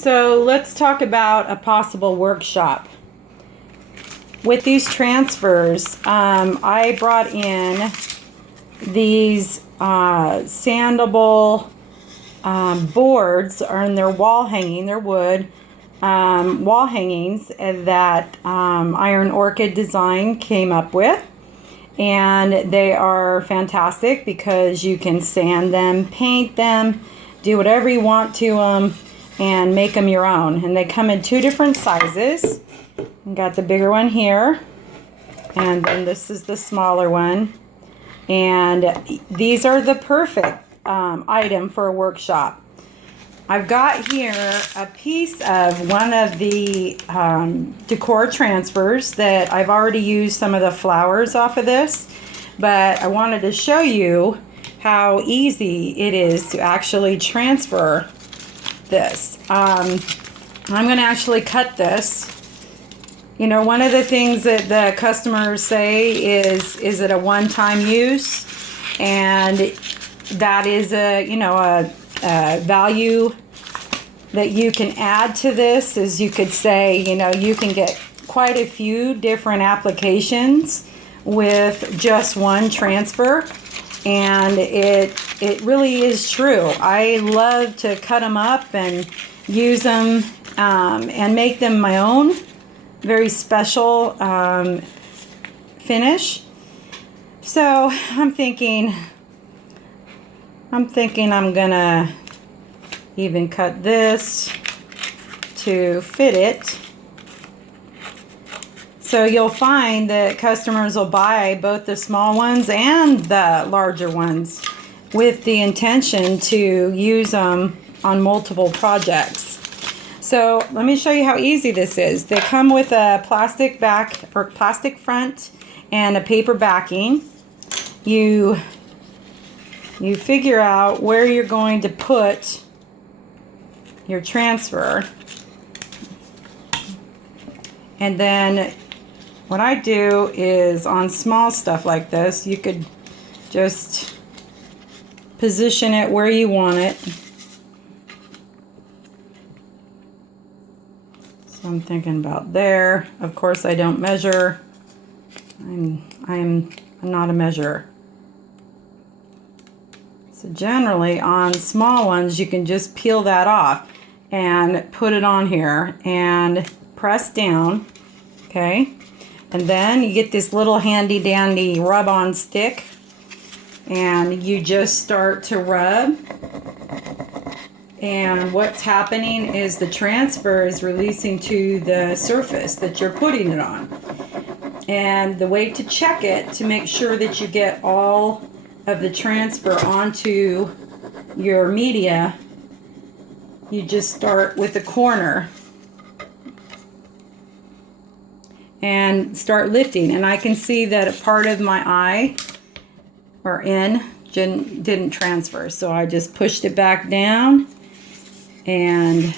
So let's talk about a possible workshop. With these transfers, I brought in these sandable boards, and they're wall hanging, they're wood wall hangings that Iron Orchid Design came up with. And they are fantastic because you can sand them, paint them, do whatever you want to them, and make them your own. And they come in two different sizes. I got the bigger one here, and then this is the smaller one. And these are the perfect item for a workshop. I've got here a piece of one of the decor transfers that I've already used some of the flowers off of this, but I wanted to show you how easy it is to actually transfer this. I'm going to actually cut this. You know, one of the things that the customers say is it a one-time use? And that is a value that you can add to this. Is you could say, you can get quite a few different applications with just one transfer, and it really is true. I love to cut them up and use them and make them my own very special finish. So I'm thinking I'm gonna even cut this to fit it. So you'll find that customers will buy both the small ones and the larger ones with the intention to use them on multiple projects. So let me show you how easy this is. They come with a plastic back or plastic front and a paper backing. You figure out where you're going to put your transfer, and then what I do is on small stuff like this, you could just position it where you want it. So I'm thinking about there. Of course, I don't measure. I'm not a measurer. So generally on small ones, you can just peel that off and put it on here and press down, okay? And then you get this little handy dandy rub-on stick, and you just start to rub. And what's happening is the transfer is releasing to the surface that you're putting it on. And the way to check it, to make sure that you get all of the transfer onto your media, you just start with the corner and start lifting. And I can see that a part of my eye or didn't transfer, so I just pushed it back down and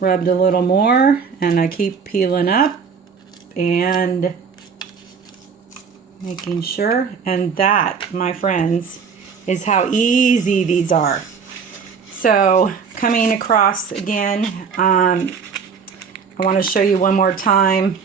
rubbed a little more, and I keep peeling up and making sure. And that, my friends, is how easy these are. So coming across again, I want to show you one more time.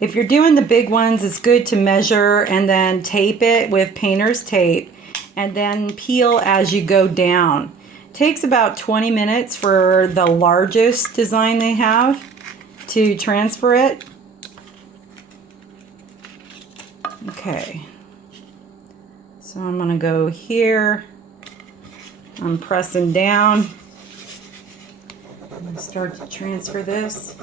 If you're doing the big ones, it's good to measure and then tape it with painter's tape, and then peel as you go down. It takes about 20 minutes for the largest design they have to transfer it. Okay, so I'm going to go here. I'm pressing down. I'm going to start to transfer this.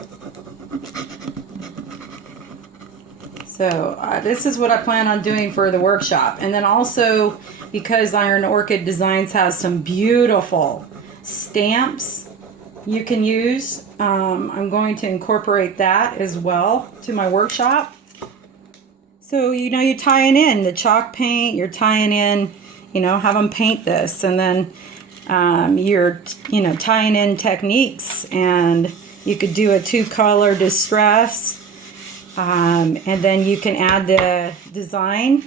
So this is what I plan on doing for the workshop. And then also, because Iron Orchid Designs has some beautiful stamps you can use, I'm going to incorporate that as well to my workshop. So, you're tying in the chalk paint, you're tying in, have them paint this, and then you're, tying in techniques, and you could do a 2-color distress, and then you can add the design,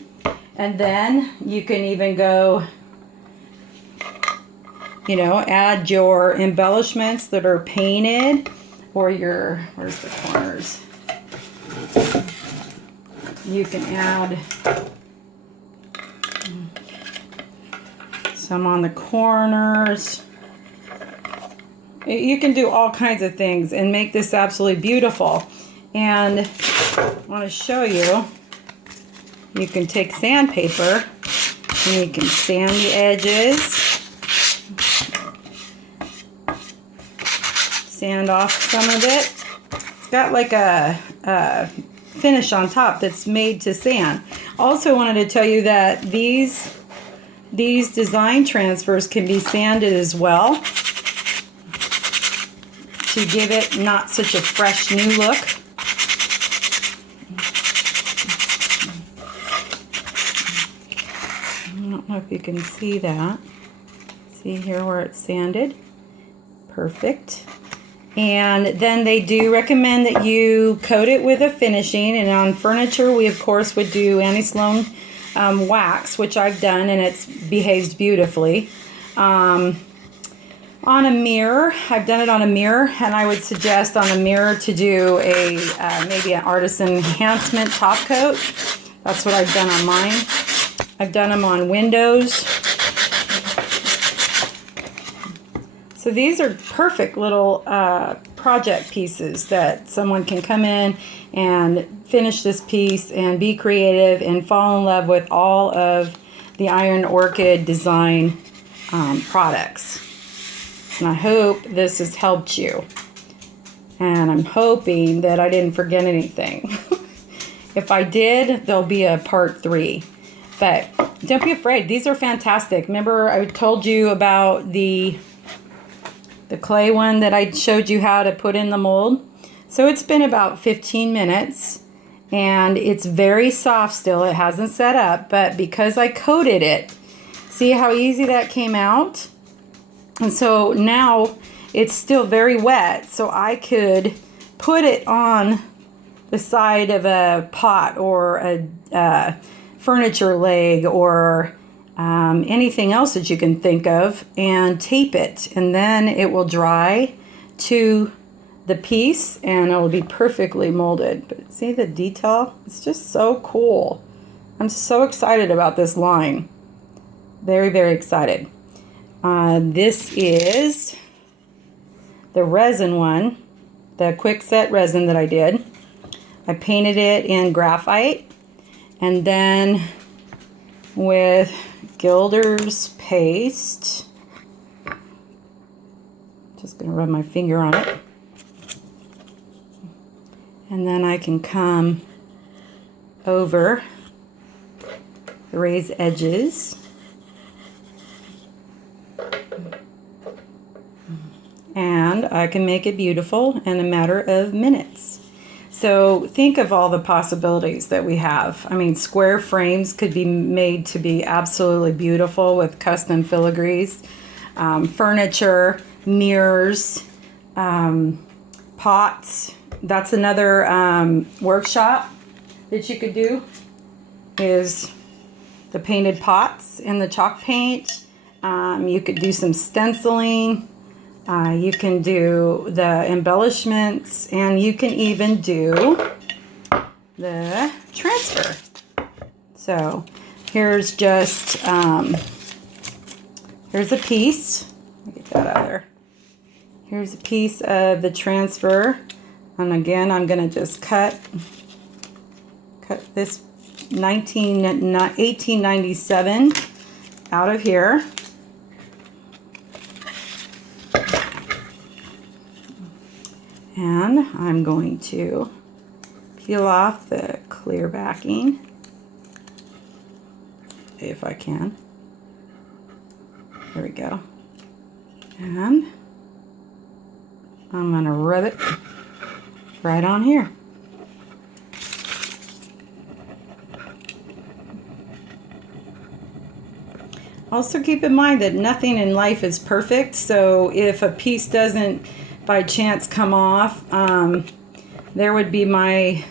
and then you can even go you know, add your embellishments that are painted, or your, where's the corners? You can add some on the corners. You can do all kinds of things and make this absolutely beautiful. And I want to show you, you can take sandpaper and you can sand the edges, sand off some of it. It's got like a finish on top that's made to sand. Also wanted to tell you that these design transfers can be sanded as well to give it not such a fresh new look. I don't know if you can see that. See here where it's sanded. Perfect. And then they do recommend that you coat it with a finishing, and on furniture we of course would do anti-Sloan wax, which I've done, and it's behaves beautifully. On a mirror, I've done it on a mirror, and I would suggest on a mirror to do a maybe an artisan enhancement top coat. That's what I've done on mine. I've done them on windows. So these are perfect little project pieces that someone can come in and finish this piece and be creative and fall in love with all of the Iron Orchid Design products. And I hope this has helped you. And I'm hoping that I didn't forget anything. If I did, there'll be a part 3. But don't be afraid. These are fantastic. Remember I told you about the clay one that I showed you how to put in the mold? So it's been about 15 minutes. And it's very soft still. It hasn't set up. But because I coated it, see how easy that came out? And so now it's still very wet, so I could put it on the side of a pot or a furniture leg or anything else that you can think of, and tape it, and then it will dry to the piece and it will be perfectly molded. But see the detail? It's just so cool. I'm so excited about this line. Very, very excited. This is the resin one, the quick set resin that I did. I painted it in graphite, and then with Gilder's paste, just gonna rub my finger on it, and then I can come over the raised edges. And I can make it beautiful in a matter of minutes. So think of all the possibilities that we have. I mean, square frames could be made to be absolutely beautiful with custom filigrees. Furniture, mirrors, pots. That's another workshop that you could do, is the painted pots in the chalk paint. You could do some stenciling. You can do the embellishments, and you can even do the transfer. So here's just, here's a piece. Let me get that out of there. Here's a piece of the transfer. And again, I'm going to just cut this 1897 out of here. And I'm going to peel off the clear backing, if I can. There we go. And I'm going to rub it right on here. Also keep in mind that nothing in life is perfect, so if a piece doesn't by chance come off, there would be my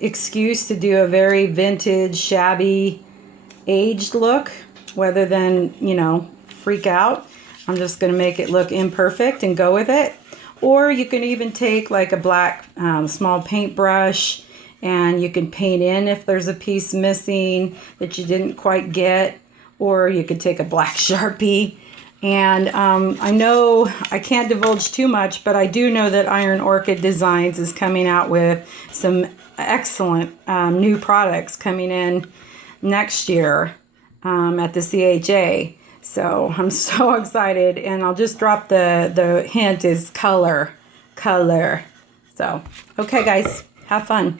excuse to do a very vintage, shabby, aged look, rather than, you know, freak out. I'm just going to make it look imperfect and go with it. Or you can even take like a black small paintbrush and you can paint in if there's a piece missing that you didn't quite get. Or you could take a black Sharpie. And I know I can't divulge too much, but I do know that Iron Orchid Designs is coming out with some excellent new products coming in next year at the CHA. So I'm so excited, and I'll just drop the hint is color. So, okay guys, have fun.